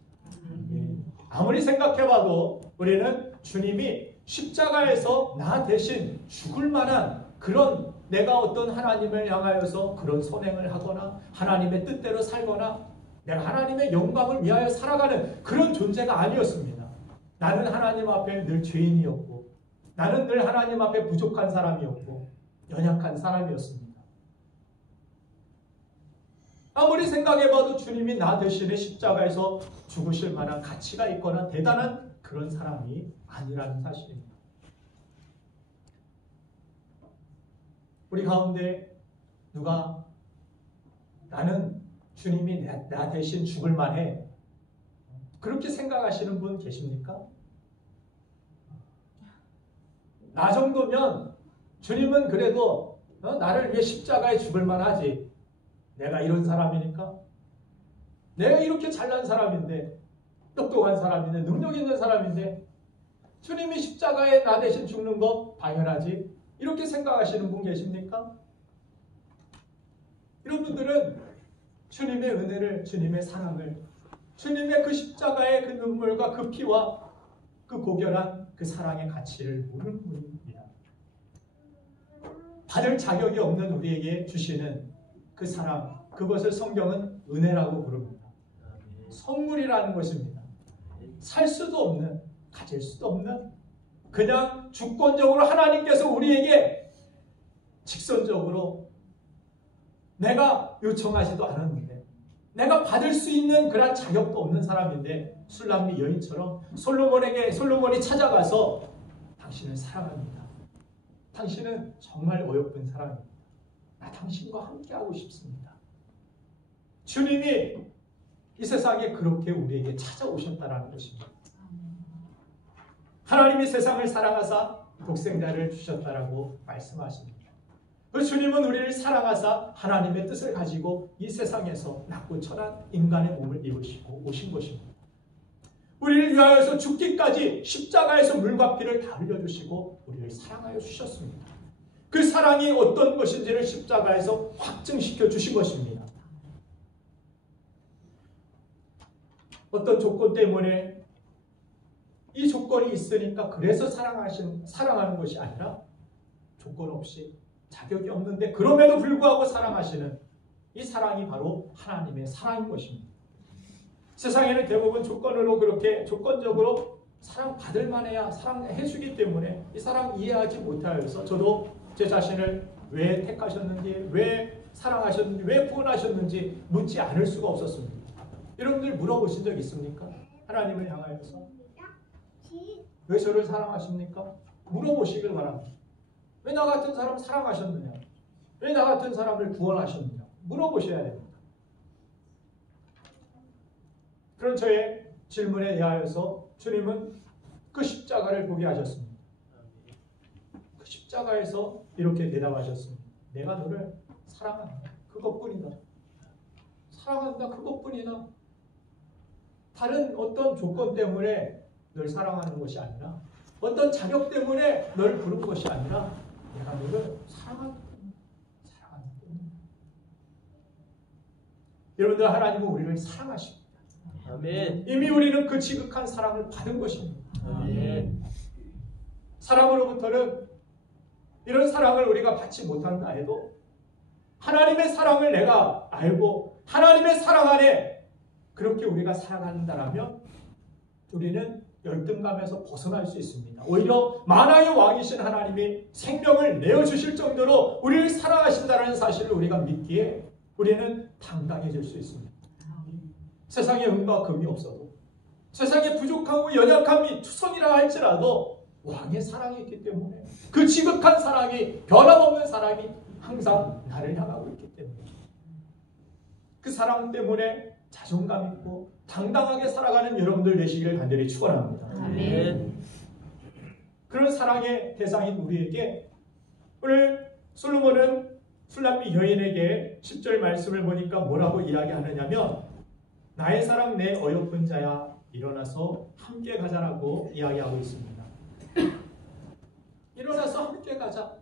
아무리 생각해봐도 우리는 주님이 십자가에서 나 대신 죽을 만한 그런 내가 어떤 하나님을 향하여서 그런 선행을 하거나 하나님의 뜻대로 살거나 내가 하나님의 영광을 위하여 살아가는 그런 존재가 아니었습니다. 나는 하나님 앞에 늘 죄인이었고 나는 늘 하나님 앞에 부족한 사람이었고 연약한 사람이었습니다. 아무리 생각해봐도 주님이 나 대신에 십자가에서 죽으실 만한 가치가 있거나 대단한 그런 사람이 아니라는 사실입니다. 우리 가운데 누가 나는 주님이 나 대신 죽을 만해. 그렇게 생각하시는 분 계십니까? 나 정도면 주님은 그래도 나를 위해 십자가에 죽을 만하지. 내가 이런 사람이니까. 내가 이렇게 잘난 사람인데, 똑똑한 사람인데, 능력 있는 사람인데 주님이 십자가에 나 대신 죽는 거 당연하지. 이렇게 생각하시는 분 계십니까? 이런 분들은 주님의 은혜를, 주님의 사랑을, 주님의 그 십자가의 그 눈물과 그 피와 그 고결한 그 사랑의 가치를 모르는 분입니다. 받을 자격이 없는 우리에게 주시는 그 사랑, 그것을 성경은 은혜라고 부릅니다. 선물이라는 것입니다. 살 수도 없는, 가질 수도 없는, 그냥 주권적으로 하나님께서 우리에게 직선적으로 내가 요청하지도 않았는데, 내가 받을 수 있는 그런 자격도 없는 사람인데, 술람미 여인처럼 솔로몬이 찾아가서 당신을 사랑합니다. 당신은 정말 어여쁜 사람입니다. 나 당신과 함께하고 싶습니다. 주님이 이 세상에 그렇게 우리에게 찾아오셨다는 것입니다. 하나님이 세상을 사랑하사 독생자를 주셨다라고 말씀하십니다. 그 주님은 우리를 사랑하사 하나님의 뜻을 가지고 이 세상에서 낮고 천한 인간의 몸을 입으시고 오신 것입니다. 우리를 위하여서 죽기까지 십자가에서 물과 피를 다 흘려주시고 우리를 사랑하여 주셨습니다. 그 사랑이 어떤 것인지를 십자가에서 확증시켜 주신 것입니다. 어떤 조건 때문에 이 조건이 있으니까 그래서 사랑하는 것이 아니라 조건 없이 자격이 없는데 그럼에도 불구하고 사랑하시는 이 사랑이 바로 하나님의 사랑인 것입니다. 세상에는 대부분 그렇게 조건적으로 사랑받을 만해야 사랑해 주기 때문에 이 사랑 이해하지 못하여서 저도 제 자신을 왜 택하셨는지, 왜 사랑하셨는지, 왜 구원하셨는지 묻지 않을 수가 없었습니다. 여러분들 물어보신 적 있습니까? 하나님을 향하여서 왜 저를 사랑하십니까? 물어보시길 바랍니다. 왜 나 같은 사람 사랑하셨느냐? 왜 나 같은 사람을 구원하셨느냐? 물어보셔야 됩니다. 그런 저의 질문에 대하여서 주님은 그 십자가를 보게 하셨습니다. 그 십자가에서 이렇게 대답하셨습니다. 내가 너를 사랑한다. 그것뿐이다. 사랑한다. 그것뿐이다. 다른 어떤 조건 때문에 널 사랑하는 것이 아니라, 어떤 자격 때문에 널 부른 것이 아니라 내가 너를 사랑하는 뿐이다. 여러분들, 하나님은 우리를 사랑하십니다. 아멘. 이미 우리는 그 지극한 사랑을 받은 것입니다. 아멘. 사람으로부터는 이런 사랑을 우리가 받지 못한다 해도 하나님의 사랑을 내가 알고 하나님의 사랑 안에 그렇게 우리가 살아간다라면 우리는 열등감에서 벗어날 수 있습니다. 오히려 만화의 왕이신 하나님이 생명을 내어주실 정도로 우리를 사랑하신다는 사실을 우리가 믿기에 우리는 당당해질 수 있습니다. 세상에 은과 금이 없어도, 세상에 부족하고 연약함이 투성이라 할지라도 왕의 사랑이 있기 때문에, 그 지극한 사랑이, 변함없는 사랑이 항상 나를 향하고 있기 때문에, 그 사랑 때문에 자존감 있고 당당하게 살아가는 여러분들 되시기를 간절히 축원합니다. 아멘. 그런 사랑의 대상인 우리에게 오늘 솔로몬은 술람미 여인에게 10절 말씀을 보니까 뭐라고 이야기하느냐면, 나의 사랑 내 어여쁜 자야 일어나서 함께 가자라고 이야기하고 있습니다. 일어나서 함께 가자.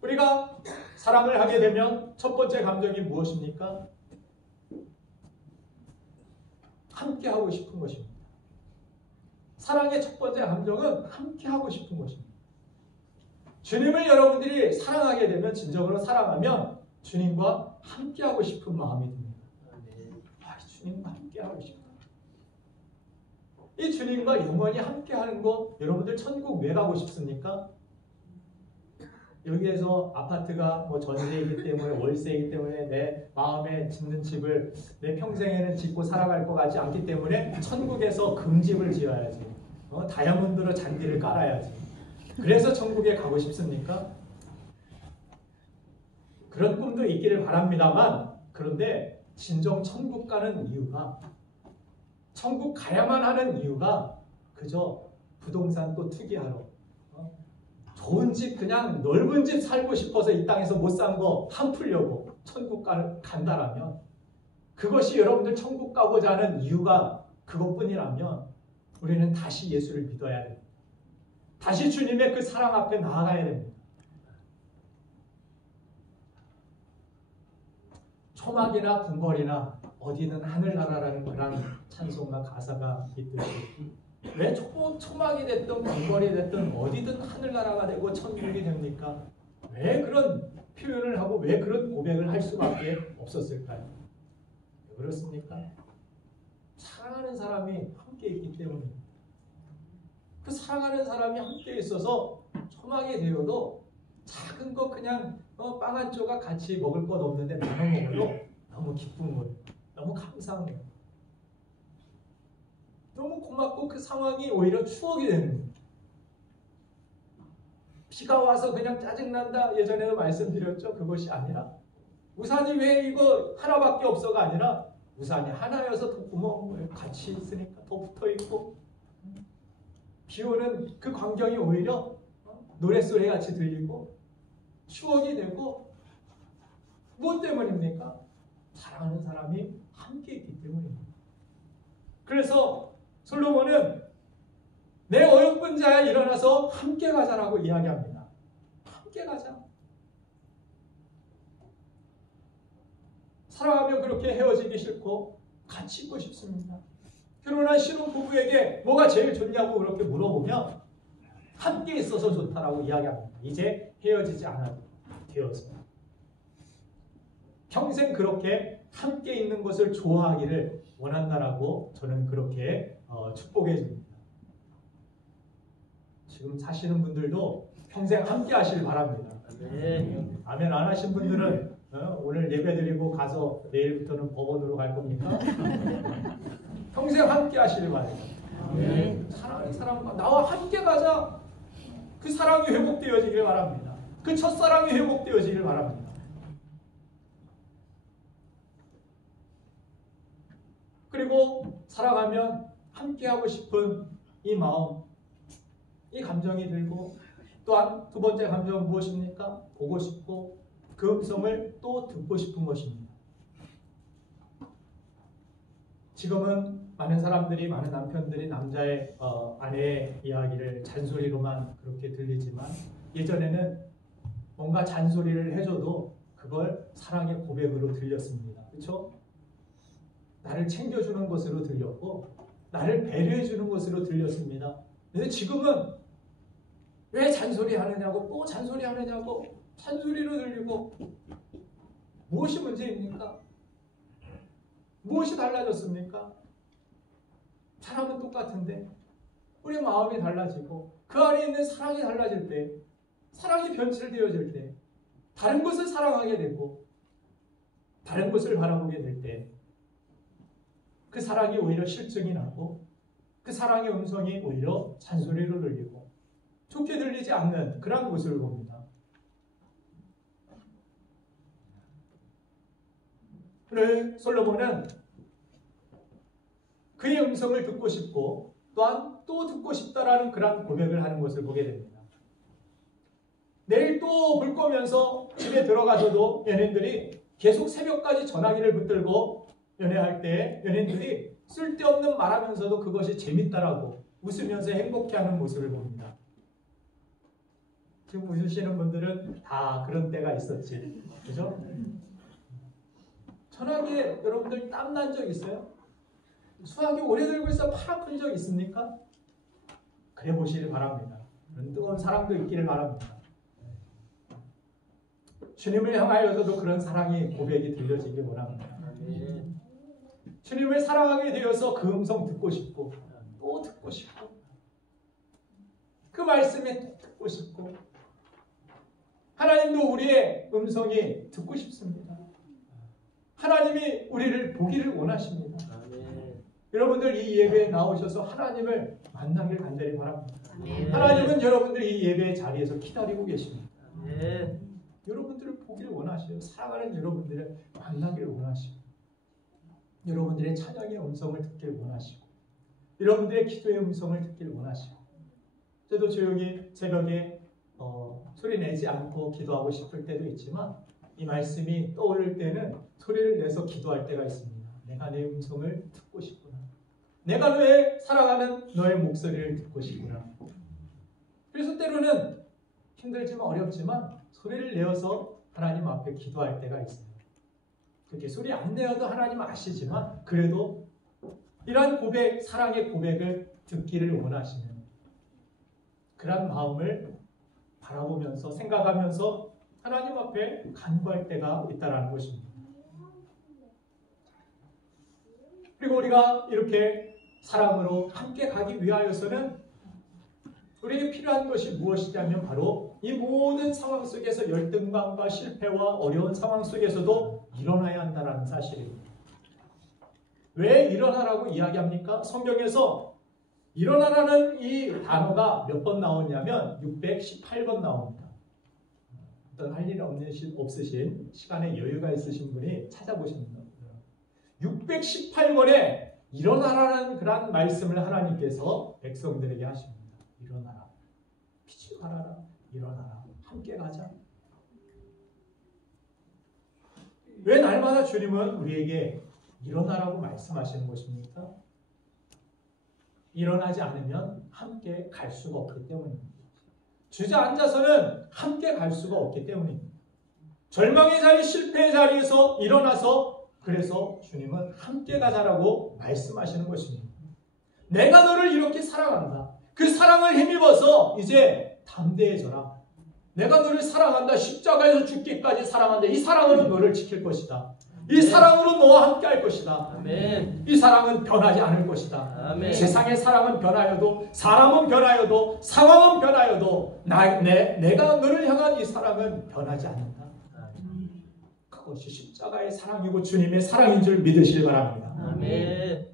우리가 사랑을 하게 되면 첫 번째 감정이 무엇입니까? 함께 하고 싶은 것입니다. 사랑의 첫 번째 감정은 함께 하고 싶은 것입니다. 주님을 여러분들이 사랑하게 되면, 진정으로 사랑하면 주님과 함께 하고 싶은 마음이 듭니다. 주님과 함께 하고 싶다. 이 주님과 영원히 함께 하는 것, 여러분들 천국 왜 가고 싶습니까? 여기에서 아파트가 전세이기 때문에, 월세이기 때문에 내 마음에 짓는 집을 내 평생에는 짓고 살아갈 것 같지 않기 때문에 천국에서 금집을 지어야지, 다이아몬드로 잔디를 깔아야지, 그래서 천국에 가고 싶습니까? 그런 꿈도 있기를 바랍니다만, 그런데 진정 천국 가는 이유가, 천국 가야만 하는 이유가 그저 부동산 또 투기하러, 좋은 집, 그냥 넓은 집 살고 싶어서 이 땅에서 못 산 거 한풀려고 천국 간다라면, 그것이 여러분들 천국 가고자 하는 이유가 그것뿐이라면 우리는 다시 예수를 믿어야 됩니다. 다시 주님의 그 사랑 앞에 나아가야 됩니다. 초막이나 궁궐이나 어디든 하늘나라라는 그런 찬송과 가사가 있듯이, 왜 초막이 됐든 궁궐이 됐든 어디든 하늘나라가 되고 천국이 됩니까? 왜 그런 표현을 하고 왜 그런 고백을 할 수밖에 없었을까요? 왜 그렇습니까? 사랑하는 사람이 함께 있기 때문입니다. 그 사랑하는 사람이 함께 있어서 초막이 되어도 작은 거 그냥 빵 한 조각 같이 먹을 것 없는데 나눠 먹어도 너무 기쁜 거예요. 너무 감사한 거예요. 너무 고맙고 그 상황이 오히려 추억이 되는 거예요. 비가 와서 그냥 짜증난다, 예전에도 말씀드렸죠. 그것이 아니라 우산이 왜 이거 하나밖에 없어가 아니라 우산이 하나여서 더 고마운 거예요. 같이 있으니까 더 붙어있고, 비 오는 그 광경이 오히려 노랫소리 같이 들리고 추억이 되고, 무엇 때문입니까? 사랑하는 사람이 함께 있기 때문입니다. 그래서 솔로몬은 내 어여쁜 자야 일어나서 함께 가자라고 이야기합니다. 함께 가자. 사랑하면 그렇게 헤어지기 싫고 같이 있고 싶습니다. 결혼한 신혼부부에게 뭐가 제일 좋냐고 그렇게 물어보면 함께 있어서 좋다라고 이야기합니다. 이제 헤어지지 않아도 되어서 평생 그렇게 함께 있는 것을 좋아하기를 원한다라고 저는 그렇게 축복해 줍니다. 지금 사시는 분들도 평생 함께 하시길 바랍니다. 아멘 안 하신 분들은 오늘 예배 드리고 가서 내일부터는 법원으로 갈 겁니까? 평생 함께 하시길 바랍니다. 사랑하는 사람과 나와 함께 가자. 그 사랑이 회복되어지길 바랍니다. 그 첫사랑이 회복되어지길 바랍니다. 그리고 사랑하면 함께하고 싶은 이 마음, 이 감정이 들고, 또한 두 번째 감정은 무엇입니까? 보고 싶고 그 음성을 또 듣고 싶은 것입니다. 지금은 많은 사람들이, 많은 남편들이 남자의 아내의 이야기를 잔소리로만 그렇게 들리지만, 예전에는 뭔가 잔소리를 해줘도 그걸 사랑의 고백으로 들렸습니다. 그렇죠? 나를 챙겨주는 것으로 들렸고 나를 배려해주는 것으로 들렸습니다. 근데 지금은 왜 잔소리 하느냐고, 또 잔소리 하느냐고 잔소리로 들리고, 무엇이 문제입니까? 무엇이 달라졌습니까? 사람은 똑같은데 우리 마음이 달라지고 그 안에 있는 사랑이 달라질 때, 사랑이 변질되어질 때, 다른 것을 사랑하게 되고 다른 것을 바라보게 될 때 그 사랑이 오히려 실증이 나고 그 사랑의 음성이 오히려 잔소리로 들리고 좋게 들리지 않는 그런 모습을 봅니다. 그래 솔로몬은 그의 음성을 듣고 싶고 또한 또 듣고 싶다라는 그런 고백을 하는 것을 보게 됩니다. 내일 또 불 꺼면서 집에 들어가서도 연인들이 계속 새벽까지 전화기를 붙들고 연애할 때 연인들이 쓸데없는 말하면서도 그것이 재밌다라고 웃으면서 행복해하는 모습을 봅니다. 지금 웃으시는 분들은 다 그런 때가 있었지, 그죠? 전화기에 여러분들 땀난 적 있어요? 수화기 오래 들고 있어 팔 아픈 적 있습니까? 그래 보시길 바랍니다. 그런 뜨거운 사랑도 있기를 바랍니다. 주님을 향하여서도 그런 사랑의 고백이 들려지길 원합니다. 주님을 사랑하게 되어서 그 음성 듣고 싶고 또 듣고 싶고 그 말씀에 또 듣고 싶고, 하나님도 우리의 음성이 듣고 싶습니다. 하나님이 우리를 보기를 원하십니다. 여러분들 이 예배에 나오셔서 하나님을 만나길 간절히 바랍니다. 하나님은 여러분들 이 예배의 자리에서 기다리고 계십니다. 여러분들을 보기를 원하시고 사랑하는 여러분들을 만나기를 원하시고 여러분들의 찬양의 음성을 듣기를 원하시고 여러분들의 기도의 음성을 듣기를 원하시고 저도 조용히 새벽에 소리 내지 않고 기도하고 싶을 때도 있지만 이 말씀이 떠오를 때는 소리를 내서 기도할 때가 있습니다. 내가 내 음성을 듣고 싶구나. 내가 너의 사랑하는 너의 목소리를 듣고 싶구나. 그래서 때로는 힘들지만 어렵지만 소리를 내어서 하나님 앞에 기도할 때가 있어요. 그렇게 소리 안 내어도 하나님 아시지만 그래도 이러한 고백, 사랑의 고백을 듣기를 원하시는 그런 마음을 바라보면서 생각하면서 하나님 앞에 간구할 때가 있다는 것입니다. 그리고 우리가 이렇게 사랑으로 함께 가기 위하여서는 우리에게 필요한 것이 무엇이냐면 바로 이 모든 상황 속에서 열등감과 실패와 어려운 상황 속에서도 일어나야 한다는 사실입니다. 왜 일어나라고 이야기합니까? 성경에서 일어나라는 이 단어가 몇 번 나오냐면 618번 나옵니다. 어떤 할 일 없으신 시간에 여유가 있으신 분이 찾아보십니다. 618번에 일어나라는 그런 말씀을 하나님께서 백성들에게 하십니다. 일어나라. 빛이 발하라. 일어나라. 함께 가자. 왜 날마다 주님은 우리에게 일어나라고 말씀하시는 것입니까? 일어나지 않으면 함께 갈 수가 없기 때문입니다. 주저앉아서는 함께 갈 수가 없기 때문입니다. 절망의 자리, 실패의 자리에서 일어나서 그래서 주님은 함께 가자라고 말씀하시는 것입니다. 내가 너를 이렇게 사랑한다. 그 사랑을 힘입어서 이제 담대해져라. 내가 너를 사랑한다. 십자가에서 죽기까지 사랑한다. 이 사랑으로 너를 지킬 것이다. 이 사랑으로 너와 함께 할 것이다. 아멘. 이 사랑은 변하지 않을 것이다. 아멘. 세상의 사랑은 변하여도 사람은 변하여도 상황은 변하여도 내가 너를 향한 이 사랑은 변하지 않는다. 그것이 십자가의 사랑이고 주님의 사랑인 줄 믿으시기 바랍니다. 아멘.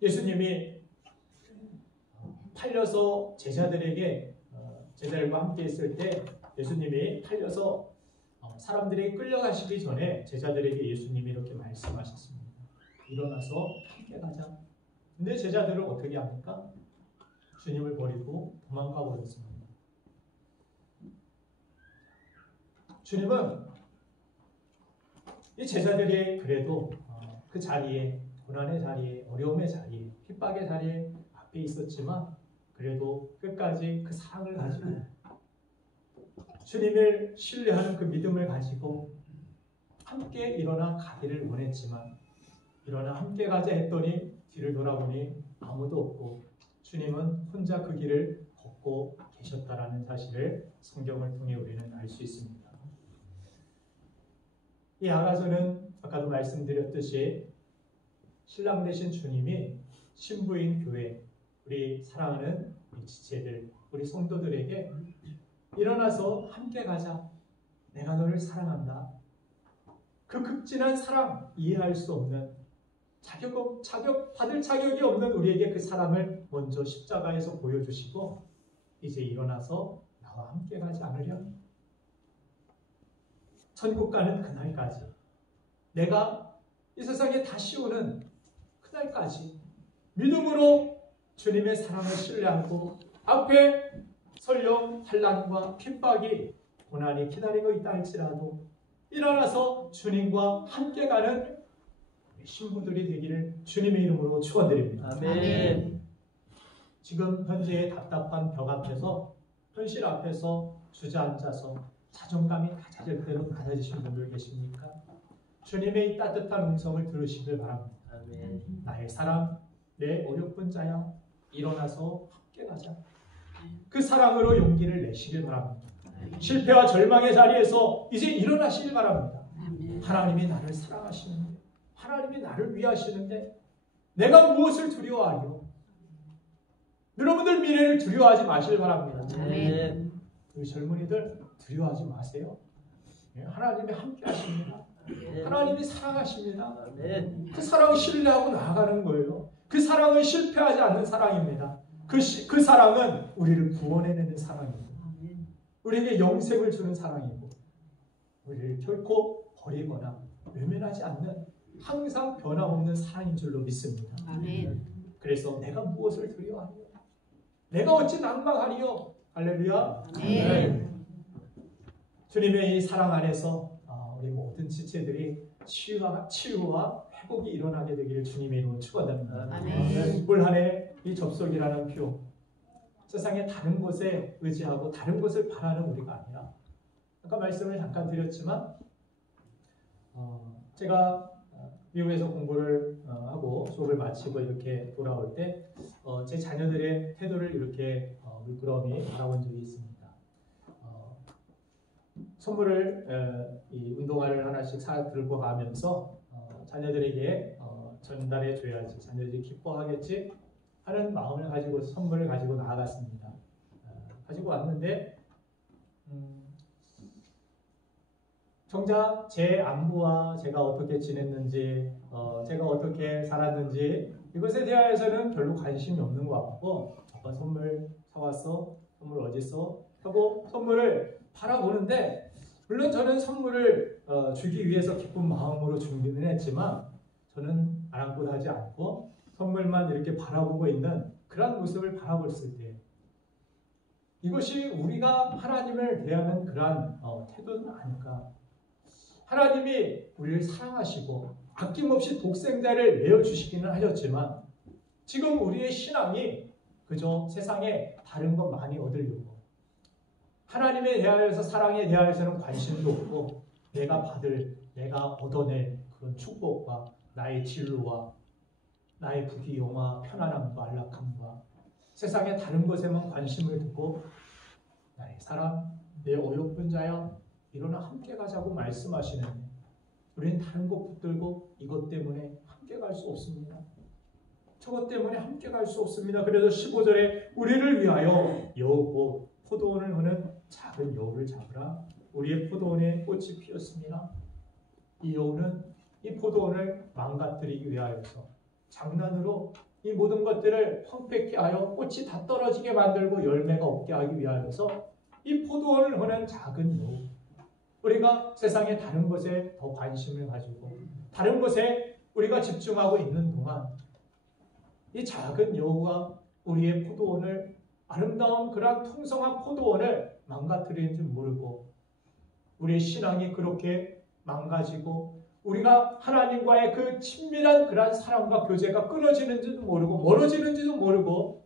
예수님이 팔려서 제자들과 함께 있을 때 예수님이 팔려서 사람들에게 끌려가시기 전에 제자들에게 예수님이 이렇게 말씀하셨습니다. 일어나서 함께 가자. 근데 제자들은 어떻게 합니까? 주님을 버리고 도망가 버렸습니다. 주님은 이 제자들이 그래도 그 자리에, 고난의 자리에, 어려움의 자리에, 핍박의 자리에 앞에 있었지만 그래도 끝까지 그 사랑을 가지고 주님을 신뢰하는 그 믿음을 가지고 함께 일어나 가기를 원했지만 일어나 함께 가자 했더니 뒤를 돌아보니 아무도 없고 주님은 혼자 그 길을 걷고 계셨다라는 사실을 성경을 통해 우리는 알 수 있습니다. 이 아가서는 아까도 말씀드렸듯이 신랑 되신 주님이 신부인 교회, 우리 사랑하는 우리 지체들, 우리 성도들에게 일어나서 함께 가자. 내가 너를 사랑한다. 그 극진한 사랑, 이해할 수 없는 받을 자격이 없는 우리에게 그 사랑을 먼저 십자가에서 보여주시고 이제 일어나서 나와 함께 가지 않으려? 천국 가는 그날까지, 내가 이 세상에 다시 오는 그날까지 믿음으로 주님의 사랑을 신뢰하고 앞에 설령 환난과 핍박이 고난이 기다리고 있다 할지라도 일어나서 주님과 함께 가는 신부들이 되기를 주님의 이름으로 축원드립니다. 아멘. 지금 현재의 답답한 벽 앞에서, 현실 앞에서 주저앉아서 자존감이 낮아질 대로 낮아지신 분들 계십니까? 주님의 이 따뜻한 음성을 들으시길 바랍니다. 아멘. 나의 사랑, 내 어렵은 자야, 일어나서 함께 가자. 그 사랑으로 용기를 내시길 바랍니다. 실패와 절망의 자리에서 이제 일어나시길 바랍니다. 하나님이 나를 사랑하시는데, 하나님이 나를 위하시는데 내가 무엇을 두려워하뇨? 여러분들 미래를 두려워하지 마시길 바랍니다. 아멘. 우리 젊은이들 두려워하지 마세요. 하나님이 함께 하십니다. 하나님이 사랑하십니다. 아멘. 그 사랑을 신뢰하고 나아가는 거예요. 그 사랑은 실패하지 않는 사랑입니다. 그 사랑은 우리를 구원해내는 사랑입니다. 우리에게 영생을 주는 사랑이고 우리를 결코 버리거나 외면하지 않는 항상 변함없는 사랑인 줄로 믿습니다. 아멘. 그래서 내가 무엇을 두려워하리요? 내가 어찌 낭망하리요? 할렐루야. 아멘. 주님의 이 사랑 안에서 우리 모든 지체들이 치유와 회복이 일어나게 되기를 주님의 이름으로 축원합니다. 아멘. 올 한 해 이 접속이라는 표 세상의 다른 것에 의지하고 다른 것을 바라는 우리가 아니라 아까 말씀을 잠깐 드렸지만 제가 미국에서 공부를 하고 수업을 마치고 이렇게 돌아올 때 제 자녀들의 태도를 이렇게 물끄러미 바라본 적이 있습니다. 선물을 이 운동화를 하나씩 사 들고 가면서 자녀들에게 전달해 줘야지 자녀들이 기뻐하겠지 하는 마음을 가지고 선물을 가지고 나아갔습니다. 가지고 왔는데 정작 제 안부와 제가 어떻게 지냈는지 제가 어떻게 살았는지 이것에 대해서는 별로 관심이 없는 것 같고 아빠 선물 사왔어? 선물 어딨어? 하고 선물을 바라보는데 물론 저는 선물을 주기 위해서 기쁜 마음으로 준비는 했지만 저는 아랑곳하지 않고 선물만 이렇게 바라보고 있는 그런 모습을 바라봤을 때 이것이 우리가 하나님을 대하는 그러한 태도는 아닐까. 하나님이 우리를 사랑하시고 아낌없이 독생자를 내어주시기는 하셨지만 지금 우리의 신앙이 그저 세상에 다른 것 많이 얻으려고 하나님에 대하여서 사랑에 대하여서는 관심도 없고 내가 얻어낼 그런 축복과 나의 진로와 나의 부귀영화, 편안함과 안락함과 세상의 다른 것에만 관심을 두고 나의 사랑, 내 어여쁜 자여 이러나 함께 가자고 말씀하시는데 우리는 다른 것 붙들고 이것 때문에 함께 갈 수 없습니다. 저것 때문에 함께 갈 수 없습니다. 그래서 15절에 우리를 위하여 여우 포도원을 흐는 작은 여우를 잡으라. 우리의 포도원에 꽃이 피었습니다. 이 여우는 이 포도원을 망가뜨리기 위하여서 장난으로 이 모든 것들을 황폐케 하여 꽃이 다 떨어지게 만들고 열매가 없게 하기 위하여서 이 포도원을 흐는 작은 여우 우리가 세상의 다른 것에 더 관심을 가지고 다른 것에 우리가 집중하고 있는 동안 이 작은 여우가 우리의 포도원을 아름다운 그런 통성한 포도원을 망가뜨리는 줄 모르고 우리의 신앙이 그렇게 망가지고 우리가 하나님과의 그 친밀한 그러한 사랑과 교제가 끊어지는지도 모르고 멀어지는지도 모르고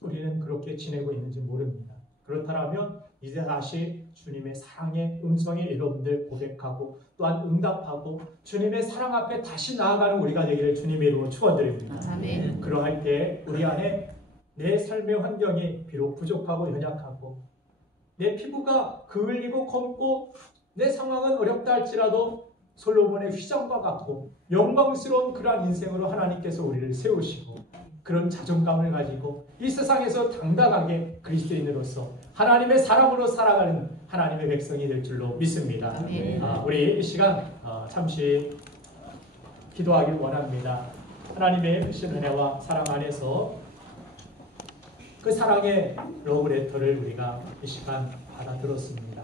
우리는 그렇게 지내고 있는지 모릅니다. 그렇다면 이제 다시 주님의 사랑의 음성에 여러분들 고백하고 또한 응답하고 주님의 사랑 앞에 다시 나아가는 우리가 되기를 주님의 이름으로 축원드립니다. 아멘. 그러할 때 우리 안에 내 삶의 환경이 비록 부족하고 연약하고 내 피부가 그을리고 검고 내 상황은 어렵다 할지라도 솔로몬의 휘장과 같고 영광스러운 그러한 인생으로 하나님께서 우리를 세우시고 그런 자존감을 가지고 이 세상에서 당당하게 그리스도인으로서 하나님의 사람으로 살아가는 하나님의 백성이 될 줄로 믿습니다. 우리 이 시간 잠시 기도하길 원합니다. 하나님의 크신 은혜와 사랑 안에서 그 사랑의 러브레터를 우리가 이 시간 받아들었습니다.